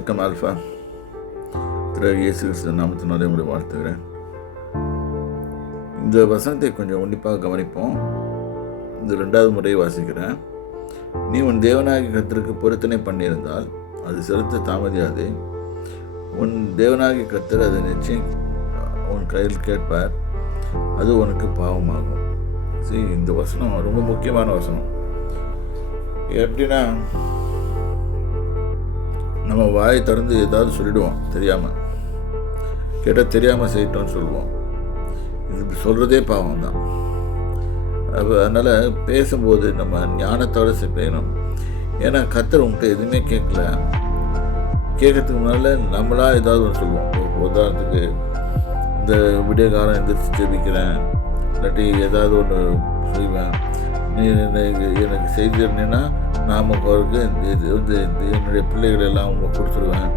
Welcome alpha. திரு இயேசு கிறிஸ்து நாமத்தினாலே உங்களை வாழ்த்துகிறேன். இந்த வசனத்தை கொஞ்சம் உன்னிப்பாக கவனிப்போம். இந்த 2வது முறையை வாசிக்கிறேன். நீ உன் தேவனாகிய கர்த்தருக்கு பொருத்தனை பண்ணியிருந்தால் அது செலுத்த தாமதியாதே. உன் தேவனாகிய கர்த்தர் அதை நிச்சயம் உன் கையில் கேட்பார். அது உனக்கு பாவமாகும். சரி, இந்த வசனம் ரொம்ப முக்கியமான வசனம். எப்படின்னா, நம்ம வாயை திறந்து ஏதாவது சொல்லிடுவோம், தெரியாமல் கேட்டால் தெரியாமல் செய்யிட்டோம்னு சொல்லுவோம். இது சொல்கிறதே பாவம் தான். அதனால் பேசும்போது நம்ம ஞானத்தோடு செய்யணும். ஏன்னா கர்த்தர் உங்கள்கிட்ட எதுவுமே கேட்கல. கேட்கறதுக்கு முன்னால் நம்மளாக ஏதாவது ஒன்று சொல்லுவோம். உதாரணத்துக்கு, இந்த விடிய காலம் எந்திரிச்சு ஜெபிக்கிறேன், இல்லாட்டி ஏதாவது ஒன்று செய்வேன், நீ எனக்கு செய்தி தரணுன்னா நாம் அவருக்கு இது வந்து என்னுடைய பிள்ளைகள் எல்லாம் அவங்க கொடுத்துருவேன்.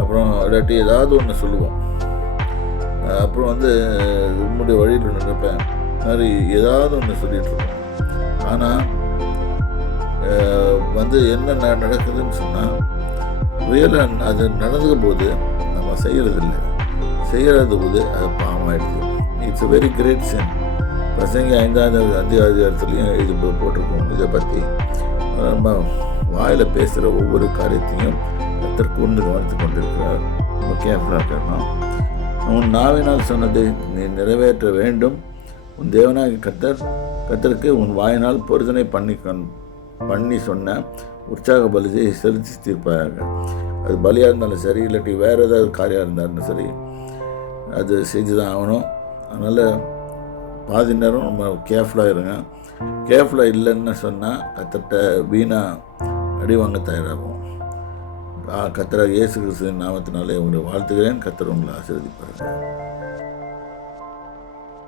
அப்புறம் இல்லாட்டி ஏதாவது ஒன்று சொல்லுவோம். அப்புறம் வந்து உன்னுடைய வழியில் நினைப்பேன், மாதிரி ஏதாவது ஒன்று சொல்லிகிட்ருக்கோம். ஆனால் வந்து என்ன நடக்குதுன்னு சொன்னால், ரியலாக அது நடந்துக்கும் போது நம்ம செய்கிறது போது அது பாவமாகிடுது. இட்ஸ் a வெரி கிரேட் சின். பிரசங்கி 5வது அதிகாரத்துலேயும் இது போட்டிருக்கோம். இதை பற்றி நம்ம வாயில் பேசுகிற ஒவ்வொரு காரியத்தையும் கர்த்தர் கூர்ந்து கவனித்து கொண்டிருக்கிறார். நம்ம கேர்ஃபுல்லாக இருக்கணும். உன் நாவினால் சொன்னதை நீ நிறைவேற்ற வேண்டும். உன் தேவனாகிய கர்த்தருக்கு உன் வாயினால் பொருத்தனை பண்ணி சொன்ன உற்சாக பலியை செலுத்தி தீர்ப்பாயாக. அது பலியாக இருந்தாலும் சரி, இல்லாட்டி வேறு ஏதாவது காரியம் இருந்தாலும் சரி, அது செஞ்சு தான் ஆகணும். அதனால் பாதி நேரம் நம்ம கேர்ஃபுல்லாக இருங்க. கேர்ஃபுல்லாக இல்லைன்னு சொன்னால் கர்த்தர்கிட்ட வீணாக அடி வாங்க தயாராகும். கர்த்தராகிய இயேசு கிறிஸ்துவின் நாமத்தினாலே உங்களை வாழ்த்துகிறேன். கர்த்தர் உங்களை ஆசீர்வதிப்பார்.